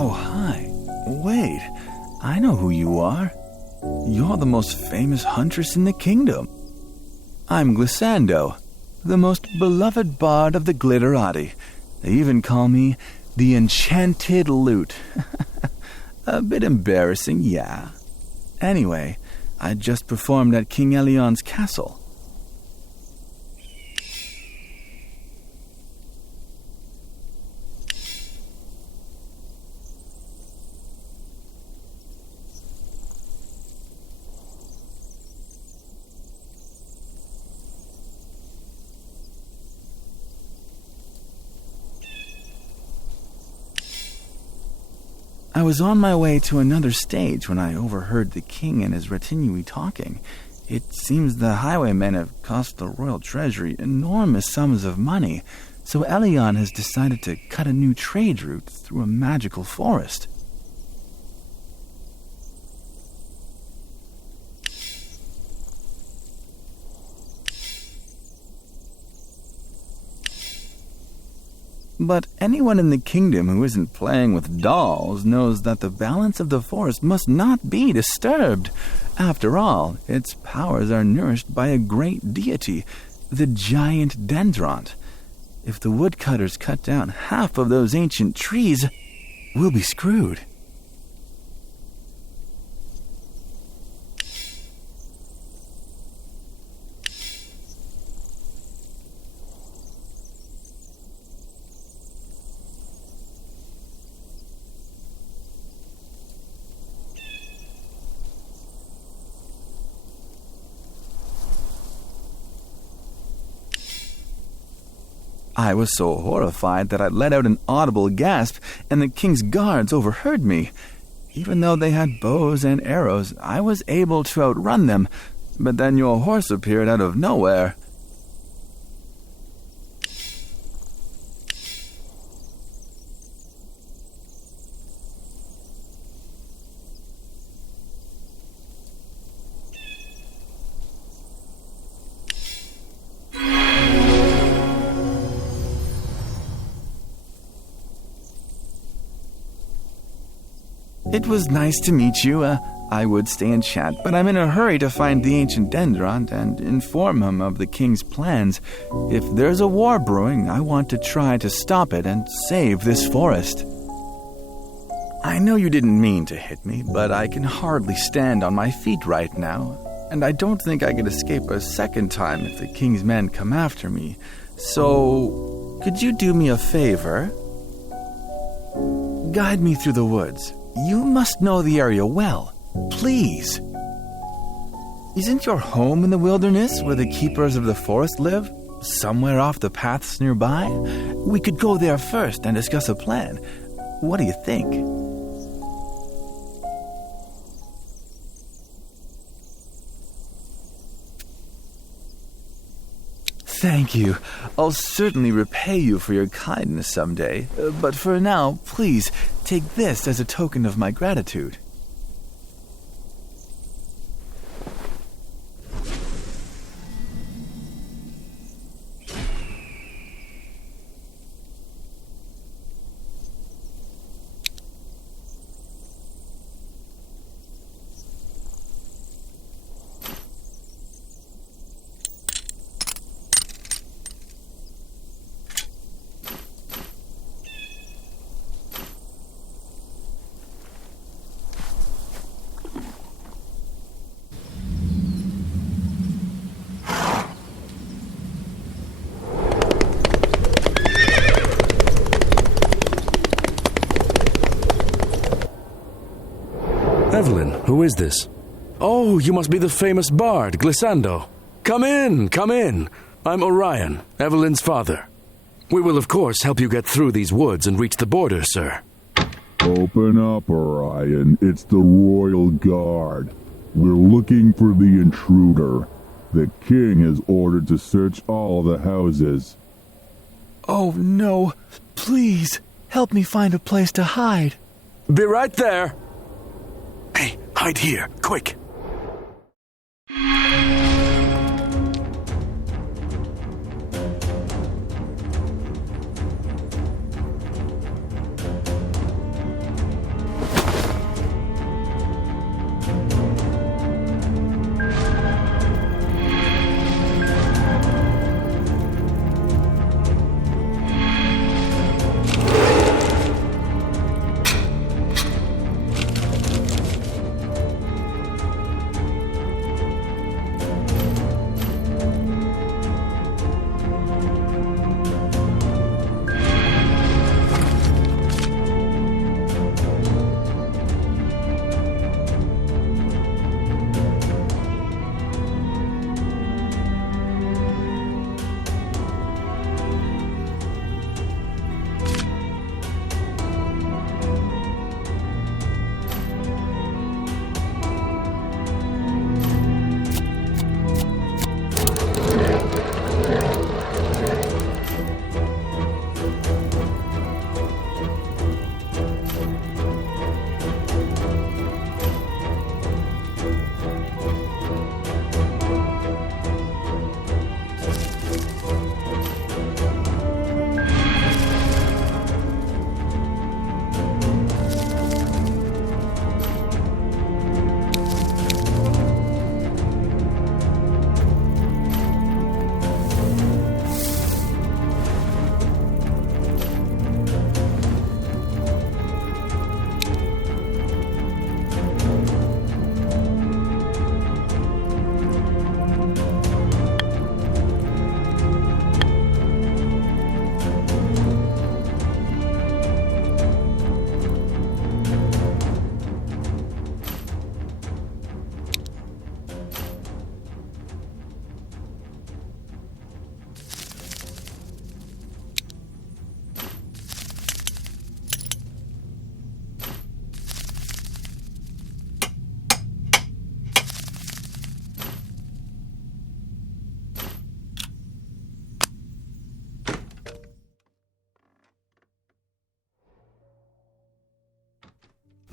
Oh, hi. Wait, I know who you are. You're the most famous huntress in the kingdom. I'm Glissando, the most beloved bard of the Glitterati. They even call me the Enchanted Lute. A bit embarrassing, yeah. Anyway, I just performed at King Elion's castle. I was on my way to another stage when I overheard the king and his retinue talking. It seems the highwaymen have cost the royal treasury enormous sums of money, so Elion has decided to cut a new trade route through a magical forest. But anyone in the kingdom who isn't playing with dolls knows that the balance of the forest must not be disturbed. After all, its powers are nourished by a great deity, the giant Dendront. If the woodcutters cut down half of those ancient trees, we'll be screwed. I was so horrified that I let out an audible gasp, and the king's guards overheard me. Even though they had bows and arrows, I was able to outrun them, but then your horse appeared out of nowhere. It was nice to meet you. I would stay and chat, but I'm in a hurry to find the ancient Dendront and inform him of the king's plans. If there's a war brewing, I want to try to stop it and save this forest. I know you didn't mean to hit me, but I can hardly stand on my feet right now, and I don't think I could escape a second time if the king's men come after me. So, could you do me a favor? Guide me through the woods. You must know the area well. Please. Isn't your home in the wilderness where the keepers of the forest live? Somewhere off the paths nearby? We could go there first and discuss a plan. What do you think? Thank you. I'll certainly repay you for your kindness someday. But for now, please, take this as a token of my gratitude. Evelyn, who is this? Oh, you must be the famous bard, Glissando. Come in, come in. I'm Orion, Evelyn's father. We will, of course, help you get through these woods and reach the border, sir. Open up, Orion. It's the Royal Guard. We're looking for the intruder. The king has ordered to search all the houses. Oh, no. Please, help me find a place to hide. Be right there. Hey, hide here, quick.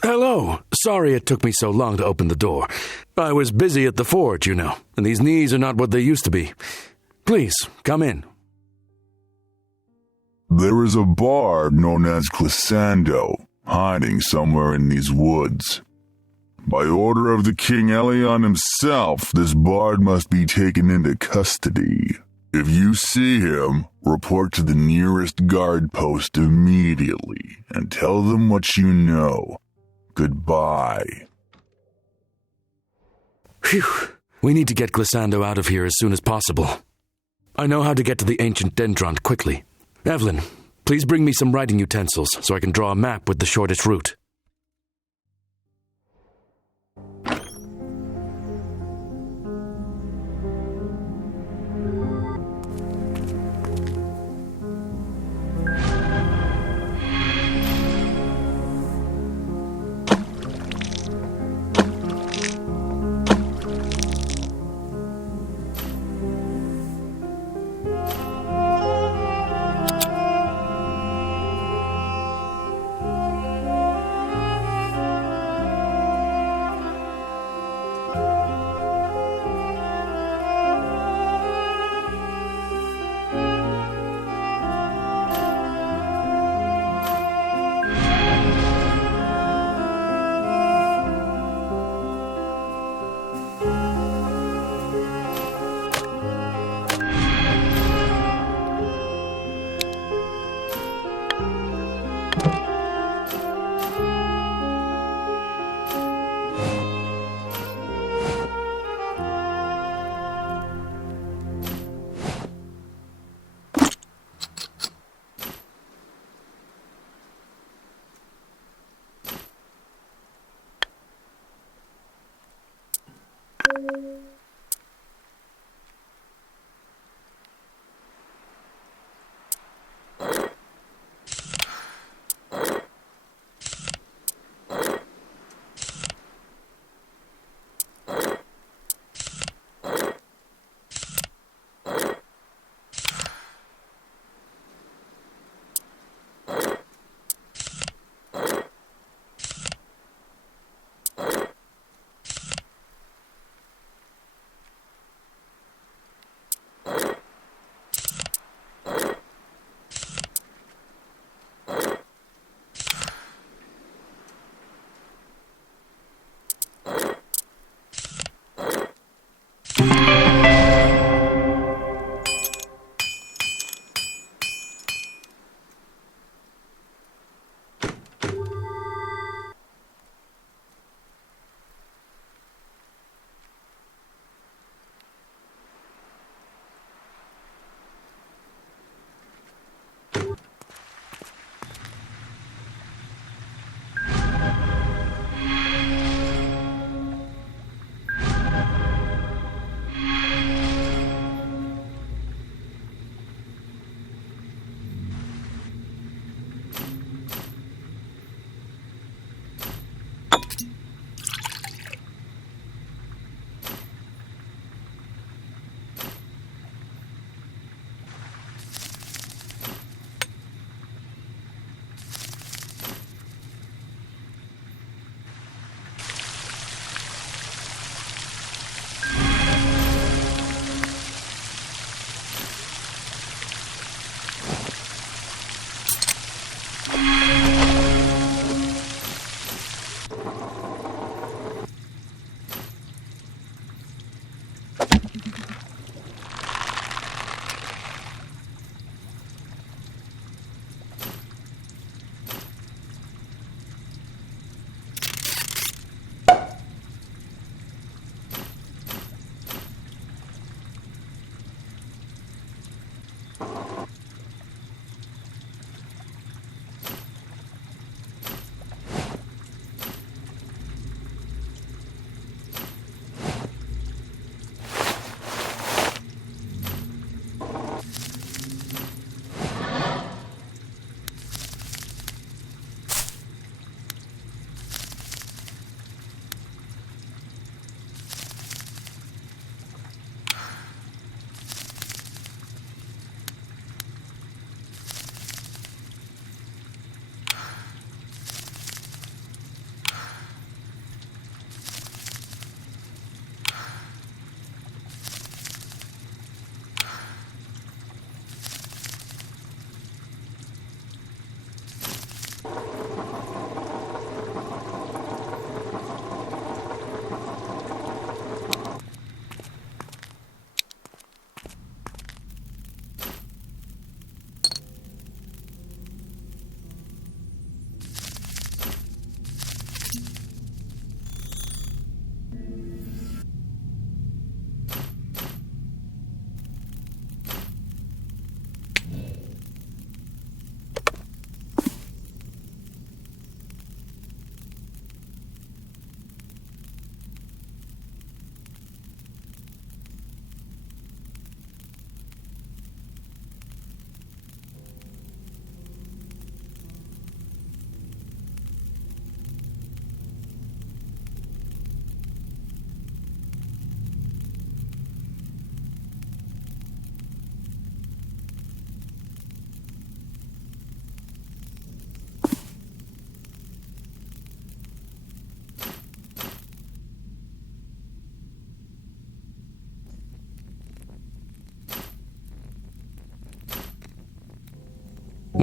Hello. Sorry it took me so long to open the door. I was busy at the forge, you know, and these knees are not what they used to be. Please, come in. There is a bard known as Glissando, hiding somewhere in these woods. By order of the King Elion himself, this bard must be taken into custody. If you see him, report to the nearest guard post immediately and tell them what you know. Goodbye. Phew. We need to get Glissando out of here as soon as possible. I know how to get to the ancient Dendron quickly. Evelyn, please bring me some writing utensils so I can draw a map with the shortest route.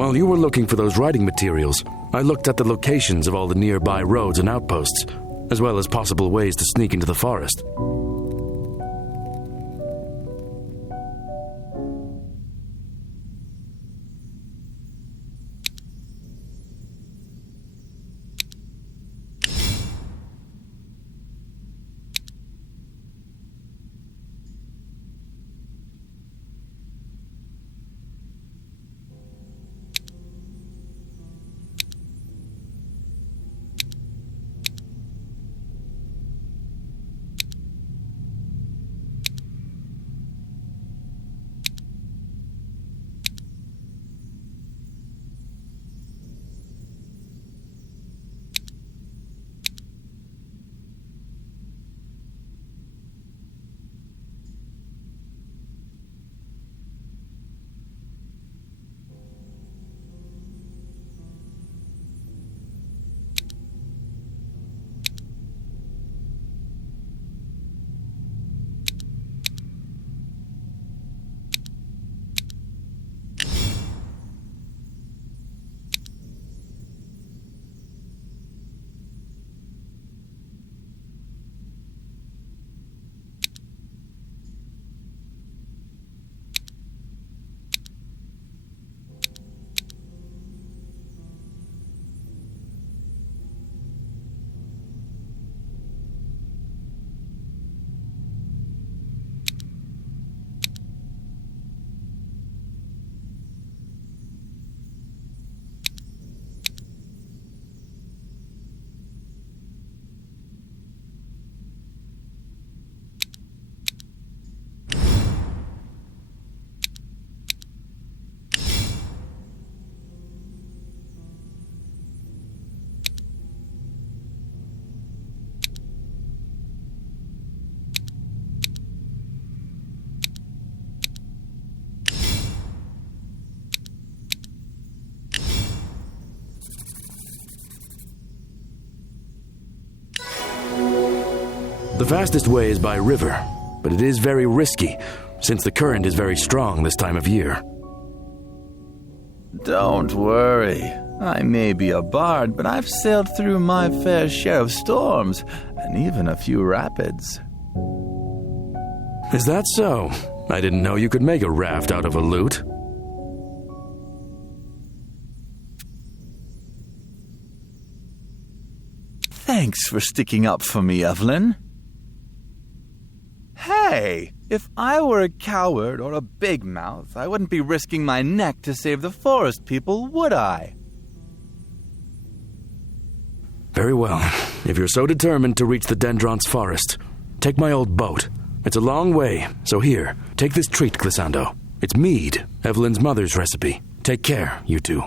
While you were looking for those writing materials, I looked at the locations of all the nearby roads and outposts, as well as possible ways to sneak into the forest. The fastest way is by river, but it is very risky, since the current is very strong this time of year. Don't worry. I may be a bard, but I've sailed through my fair share of storms, and even a few rapids. Is that so? I didn't know you could make a raft out of a lute. Thanks for sticking up for me, Evelyn. Hey, if I were a coward or a big mouth, I wouldn't be risking my neck to save the forest people, would I? Very well. If you're so determined to reach the Dendron's forest, take my old boat. It's a long way, so here, take this treat, Glissando. It's mead, Evelyn's mother's recipe. Take care, you two.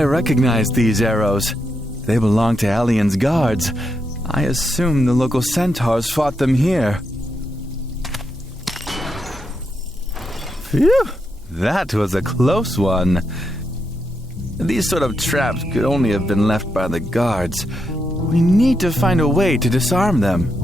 I recognize these arrows. They belong to Alien's guards. I assume the local centaurs fought them here. Phew! That was a close one. These sort of traps could only have been left by the guards. We need to find a way to disarm them.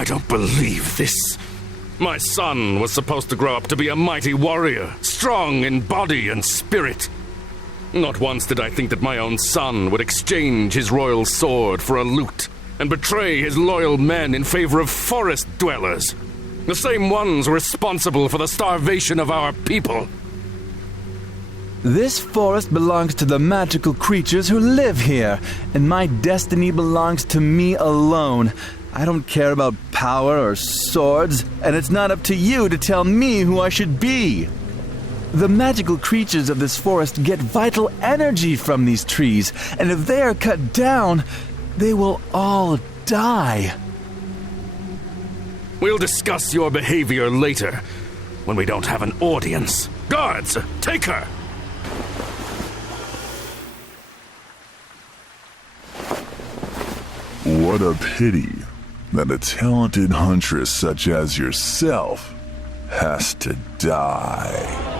I don't believe this. My son was supposed to grow up to be a mighty warrior, strong in body and spirit. Not once did I think that my own son would exchange his royal sword for a lute and betray his loyal men in favor of forest dwellers, the same ones responsible for the starvation of our people. This forest belongs to the magical creatures who live here, and my destiny belongs to me alone. I don't care about power or swords, and it's not up to you to tell me who I should be. The magical creatures of this forest get vital energy from these trees, and if they are cut down, they will all die. We'll discuss your behavior later, when we don't have an audience. Guards, take her! What a pity that a talented huntress such as yourself has to die.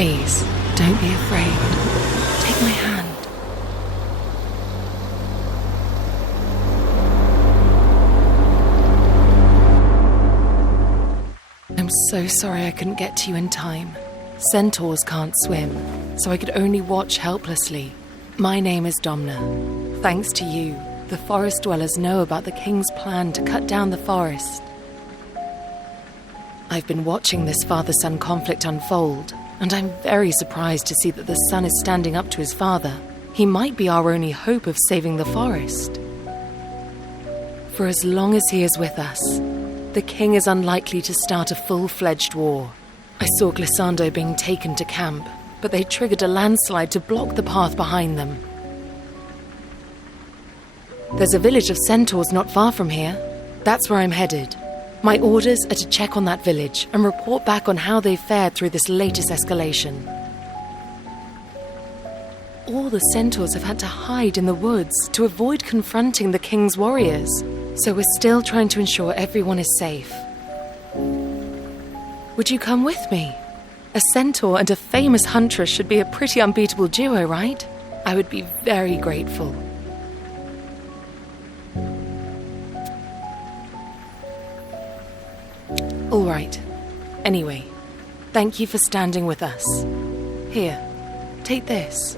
Please, don't be afraid. Take my hand. I'm so sorry I couldn't get to you in time. Centaurs can't swim, so I could only watch helplessly. My name is Domna. Thanks to you, the forest dwellers know about the king's plan to cut down the forest. I've been watching this father-son conflict unfold, and I'm very surprised to see that the son is standing up to his father. He might be our only hope of saving the forest. For as long as he is with us, the king is unlikely to start a full-fledged war. I saw Glissando being taken to camp, but they triggered a landslide to block the path behind them. There's a village of centaurs not far from here. That's where I'm headed. My orders are to check on that village and report back on how they fared through this latest escalation. All the centaurs have had to hide in the woods to avoid confronting the king's warriors, so we're still trying to ensure everyone is safe. Would you come with me? A centaur and a famous huntress should be a pretty unbeatable duo, right? I would be very grateful. All right. Anyway, thank you for standing with us. Here, take this.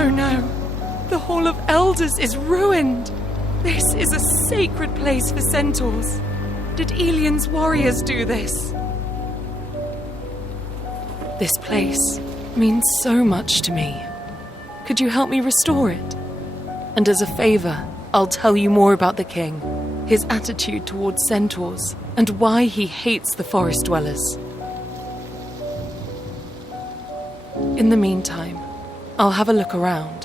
Oh no! The Hall of Elders is ruined! This is a sacred place for centaurs. Did Elian's warriors do this? This place means so much to me. Could you help me restore it? And as a favor, I'll tell you more about the king, his attitude towards centaurs, and why he hates the forest dwellers. In the meantime, I'll have a look around.